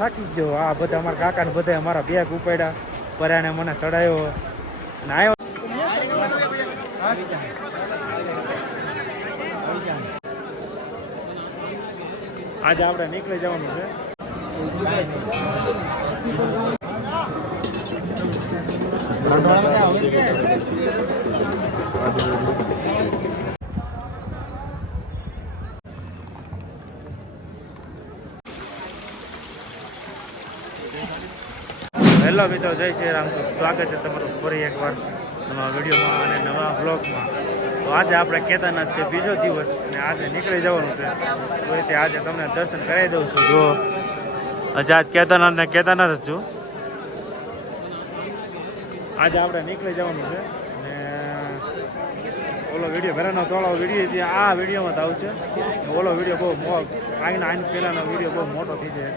થાકી જ ગયો. આ બધા અમારા કાકાને બધા અમારા બેગ ઉપાડ્યા, પરાણે મને ચડાયો અને આવ્યો. આજે આપણે નીકળી જવાનું છે. હેલો મિત્રો, જય શ્રી રામ. તો સ્વાગત છે તમારું ફરી એકવાર નવા વિડીયોમાં અને નવા બ્લોગમાં. તો આજે આપણે કેદારનાથ છે, બીજો દિવસ, અને આજે નીકળી જવાનું છે. તો રીતે આજે તમને દર્શન કરાવી દઉં છું. જો આજે આજ કેદારનાથ ને કેદારનાથ જ છું. આજે આપણે નીકળી જવાનું છે અને ઓલો વિડીયો ભરાનો તો ઓલો વિડીયો આ વિડીયોમાં તો આવશે. ઓલો વિડીયો બહુ આઈન પહેલાંનો વિડીયો બહુ મોટો થઈ જાય.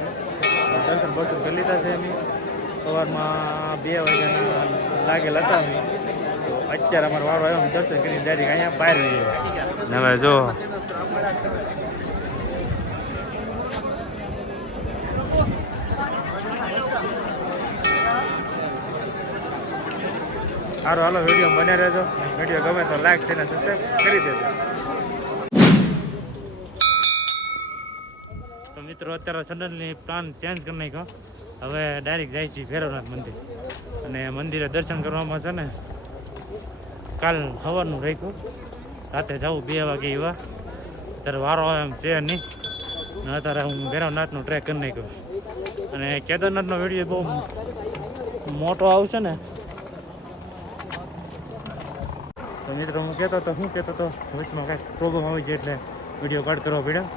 દર્શન બર્શન કરી લીધા છે એમ. સવારમાં 2 વાગ્યાના લાગેલા હતા. તો અત્યારે અમારો વારો આવ્યો, દર્શન કરીને ડાયરેક્ટ અહીંયા બહાર રહીએ. હવે જો સારું, હાલો વિડીયો બને રહેજો. વિડીયો ગમે તો લાઈક થઈને સબસ્ક્રાઈબ કરી દેજો. તો મિત્રો, અત્યારે સડનલી પ્લાન ચેન્જ કરી નાખ્યો. હવે ડાયરેક્ટ જાય છે ભૈરવનાથ મંદિર. અને મંદિરે દર્શન કરવામાં છે ને કાલ સવારનું રાખ્યું, રાતે જવું 2 વાગે એવા. ત્યારે વારો આવે એમ છે નહીં. અત્યારે હું ભૈરવનાથનો ટ્રેક કરી નાખ્યો. અને કેદારનાથનો વિડીયો બહુ મોટો આવશે ને. તો મિત્રો, હું કહેતો હતો વચમાં કાંઈક પ્રોબ્લેમ આવી જાય એટલે વિડીયો કટ કરવો પડ્યો.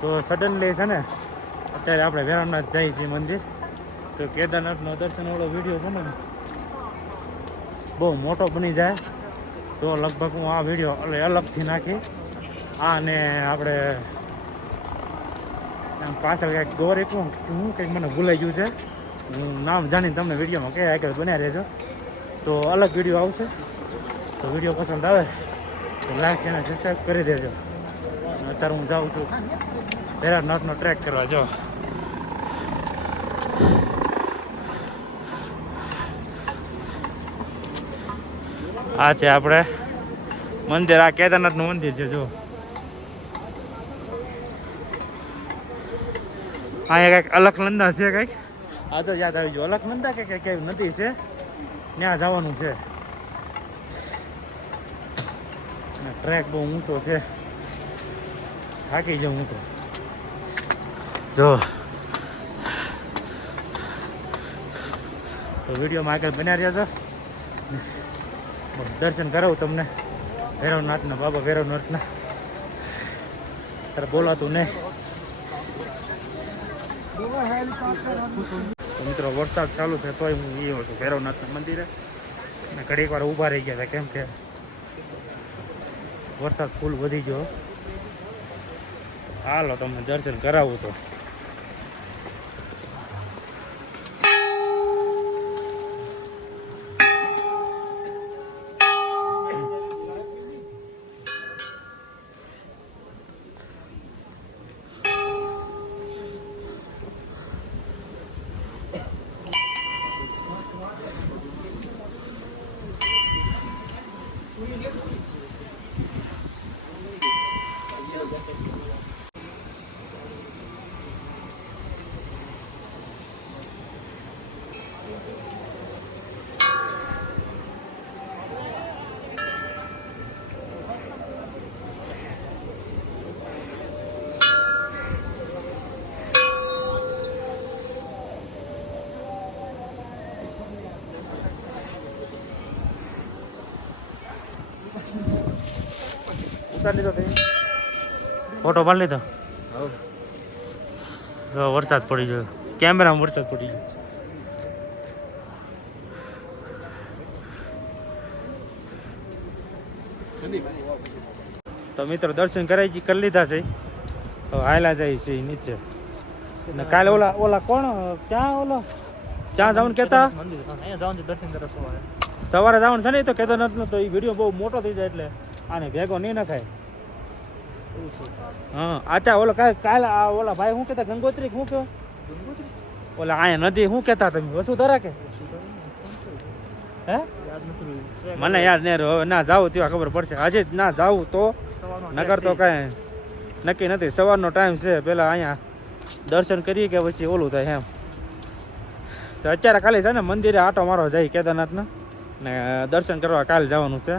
તો સડનલી છે ને અત્યારે આપણે ભૈરવનાથ જઈએ છીએ મંદિર. તો કેદારનાથનો દર્શન વાળો વિડીયો છે ને બહુ મોટો બની જાય. તો લગભગ હું આ વિડીયો અલગથી નાખી. આ ને આપણે પાછળ કંઈક ગોરેકું હું કંઈક મને ભૂલાઈ ગયું છે. હું નામ જાણીને તમને વિડીયોમાં કહે આગળ બન્યા રહેજો. તો અલગ વિડીયો આવશે. તો વિડીયો પસંદ આવે તો લાઈક અને સબસ્ક્રાઈબ કરી દેજો. અત્યારે હું જાઉં છું ભૈરવનાથનો ટ્રેક કરવા. જો આ છે આપણે મંદિર. આ કેદારનાથનું મંદિર છે. જો અહીંયા કંઈક અલકનંદા છે કંઈક. આ તો યાદ આવી ગયું, અલકનંદા કે કંઈક નદી છે, ત્યાં જવાનું છે. અને ટ્રેક બહુ ઊંચો છે, થાકી જાઉં હું તો. જો તો વિડીયોમાં આગળ બન્યા રહ્યા છો. દર્શન કરાવું તમને ભૈરવનાથના, બાબા ભૈરવનાથના. ત્યારે બોલાતું નહીં. તો મિત્રો, વરસાદ ચાલુ છે તોય હું આવ્યો છું ભૈરવનાથના મંદિરે. અને ઘડીક વાર ઊભા રહી ગયા હતા, કેમ કે વરસાદ ફૂલ વધી ગયો. હાલો તમને દર્શન કરાવું. તો ફોટો પાડી લીધો. વરસાદ પડી ગયો, કેમેરામાં વરસાદ પડી ગયો. તો મિત્રો, દર્શન કરી લીધા છે. હવે હાયલા જાય છે નીચે. ને કાલે ઓલા કોણ ક્યાં જવાનું કહેતા? દર્શન કરો સવારે જવાનું છે ને. તો કેદારનાથનો તો એ વિડીયો બહુ મોટો થઈ જાય એટલે આને ભેગો નહીં નખાય. હા, આચા કાલે ઓલા ભાઈ શું કહેતા, ગંગોત્રી શું કહો? ઓલા અહીંયા નદી શું કહેતા તમે વસુધારા કે હે મને યાદ નહીં રહ્યું. હવે ના જાવું ત્યાં ખબર પડશે. આજે જ ના જાવું તો નગર તો કાંઈ નક્કી નથી. સવારનો ટાઈમ છે. પહેલાં અહીંયા દર્શન કરીએ કે પછી ઓલું થાય એમ. તો અત્યારે ખાલી છે ને મંદિરે આટો મારવા જાય કેદારનાથના ને દર્શન કરવા કાલે જવાનું છે.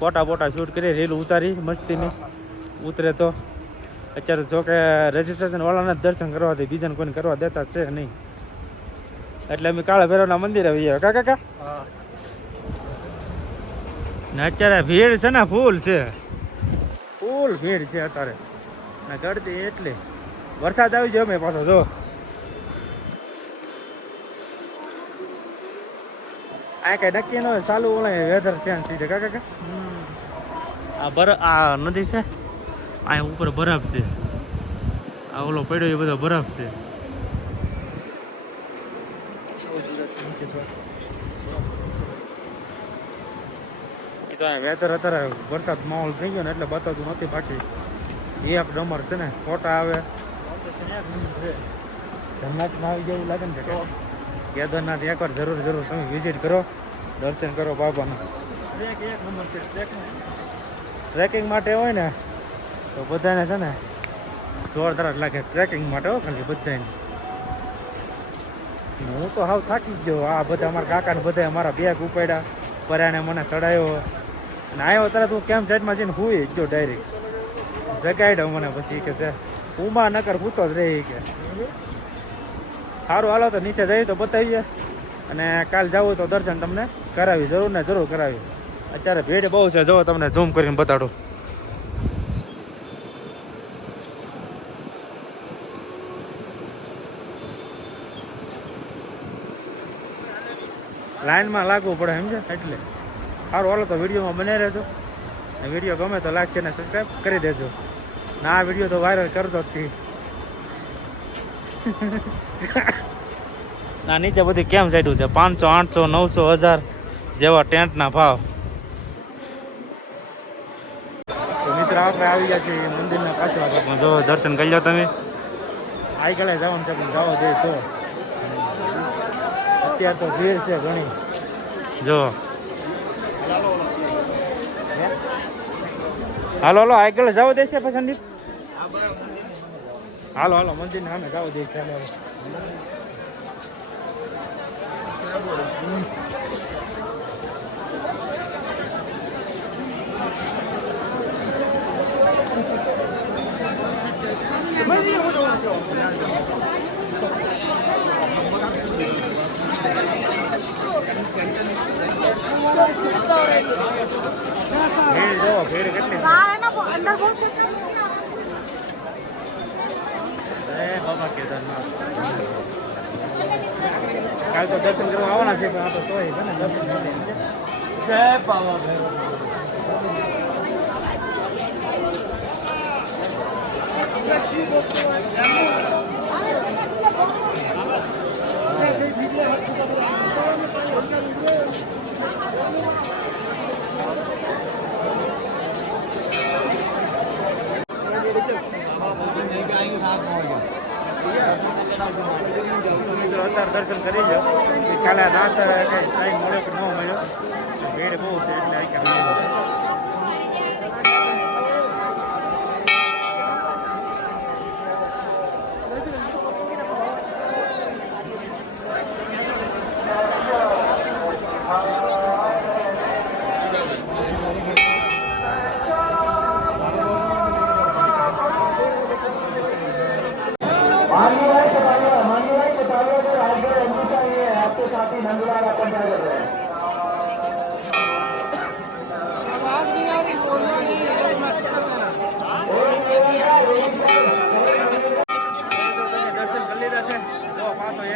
ફોટા શૂટ કરી રીલ ઉતારી મસ્તીની ઉતરે તો. અત્યારે જો કે રજીસ્ટ્રેશન વાળાને જ દર્શન કરવા દે, બીજાને કોઈને કરવા દેતા છે નહીં. એટલે અમે કાળા ભૈરવના મંદિરે આવીએ કાકા. ને અત્યારે ભીડ છે ને ફૂલ ભીડ છે અત્યારે ને ગળતી એટલી. વરસાદ આવી ગયો અમે પાછો જો આ કઈ નક્કી ન હોય ચાલુ ઓલા વેધર ચેન્જ થઈ જાય કાકા. આ નદી છે આ ઉપર બરફ છે. આ ઓલો પડ્યો એ બધો બરફ છે. વેધર અત્યારે વરસાદ માહોલ થઈ ગયો ને એટલે બતાવતું નથી. બાકી એક નંબર છે ને ફોટા આવે જન્નતમાં આવી ગયું લાગે ને. કેદારનાથ એકવાર જરૂર તમે વિઝિટ કરો, દર્શન કરો બાબાના. એક નંબર છે. ટ્રેકિંગ માટે હોય ને તો બધાને છે ને જોરદાર જ લાગે. ટ્રેકિંગ માટે હો ખાલી બધાને. હું તો હાવ થાકી જ ગયો. આ બધા અમારા કાકાને બધા અમારા બેગ ઉપાડ્યા, પર્યાને મને ચડાયો અને આવ્યો તરત હું કેમ્પ સાઈડમાં જઈને હુઈ જ ગયો ડાયરેક્ટ. જગાડ્યો મને પછી કે છે ઉમા નકર પૂતો જ રહી કે. સારું હાલો તો નીચે જઈએ તો બતાવીએ અને કાલ જવું તો દર્શન તમને કરાવી જરૂર કરાવી. અત્યારે ભીડ બહુ છે. જો તમને ઝૂમ કરીને બતાડું. લાઈનમાં લાગવું પડે સમજે એટલે. સારું હાલો તો વિડીયોમાં બને રહેજો. વિડીયો ગમે તો લાઈક છે ને સબસ્ક્રાઈબ કરી દેજો. ને આ વિડીયો તો વાયરલ કરજો જ. ના નીચે બધી કેમ સાઈડું છે 500, 800, 900, 1000 જેવા ટેન્ટના ભાવ. તો મિત્રો આપણે આવી ગયા છીએ મંદિરના પાછળ ભાગમાં. જો દર્શન કરી લો તમે. આગળ જવાનું છે પણ જવા દે તો અત્યારે તો ભીડ છે ઘણી. જો હાલો આગળ જવા દેશે પસંદ. હાલો મંદિરને સામે જવા દે. ભીડ કેટલી અંદર બહુ બાબા કેદારનાથ. કાલ તો દર્શન કરવા આવવાના છે પણ આ તો તોય છે ને દર્શન નથી. જય બાબા અત્યારે દર્શન કરી લો. કાલે રાત કઈ ટાઈમ મળ્યો કે ન મળ્યો. ભીડ બહુ છે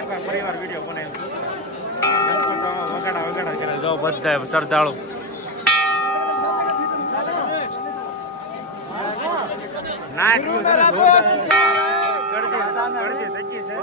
એટલે પરિવાર વિડીયો બનાવ્યો. વગાડા કરે જો બધા શ્રદ્ધાળુ. નાઇટ વ્યૂ છે ગળદી છે.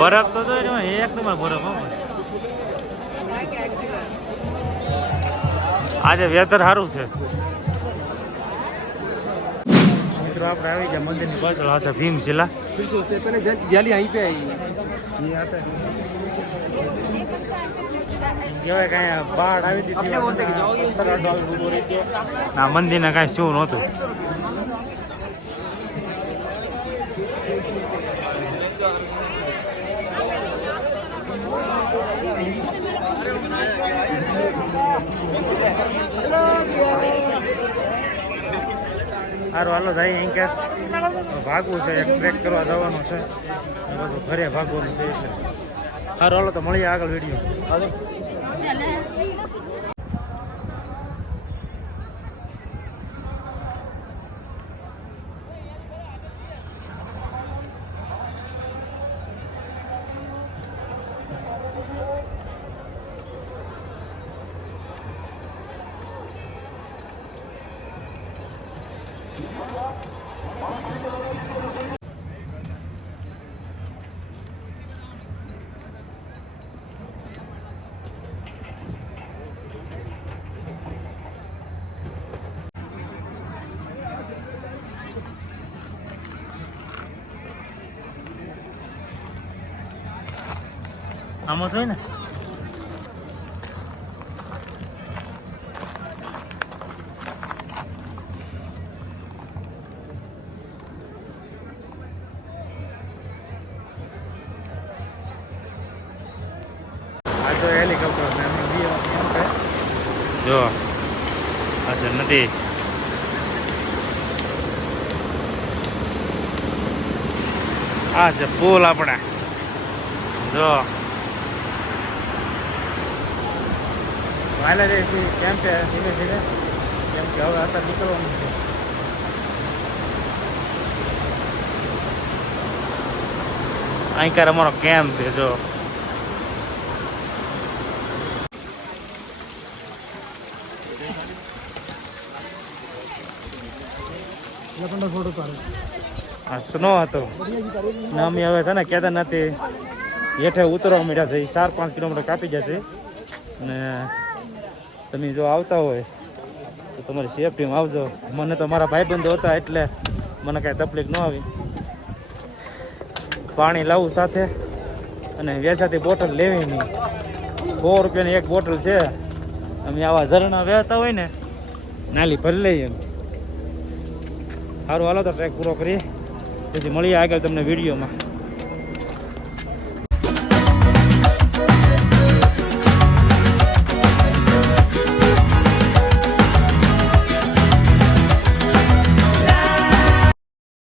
બરફ તો જો એક નંબર બરફ હો. આજે વેધર સારું છે મિત્રો. આપણે આવી ગયા મંદિરની પાછળ આ છે ભીમશિલા. કહેવાય કાંઈ બાઢ આવી હતી ના મંદિરને કાંઈ શું નહોતું. સારું હાલો જાય અહીં કે ભાગવું છે, એક ટ્રેક કરવા જવાનું છે, બધું ઘરે ભાગવાનું છે એટલે સારું હાલો તો મળીએ આગળ વિડીયો. આમાં થાય ને આ તો હેલિકોપ્ટર જો આ છે નદી. આ છે પુલ આપણે જો વાયલા જઈશું કેમ છે ધીમે ધીમે, કેમ કે હવે અત્યારે નીકળવાનું છે. અહીં કાર અમારો કેમ્પ છે જો. આ સ્નો હતો ને અમે હવે છે ને કેદારનાથથી હેઠે ઉતરવા માંડ્યા છે. 4-5 કિલોમીટર કાપી જશે ને તમે જો આવતા હોય તો તમારી સેફટીમાં આવજો. મને તો મારા ભાઈબંધો હતા એટલે મને કાંઈ તકલીફ ન આવી. પાણી લાવું સાથે અને વેચાતી બોટલ લેવી નહીં. 100 રૂપિયાની એક બોટલ છે. અમે આવા ઝરણા વહેતા હોય ને નાલી ભરી લઈએ એમ. સારું હાલો તો ટ્રેક પૂરો કરીએ, પછી મળીએ આગળ તમને વિડીયોમાં.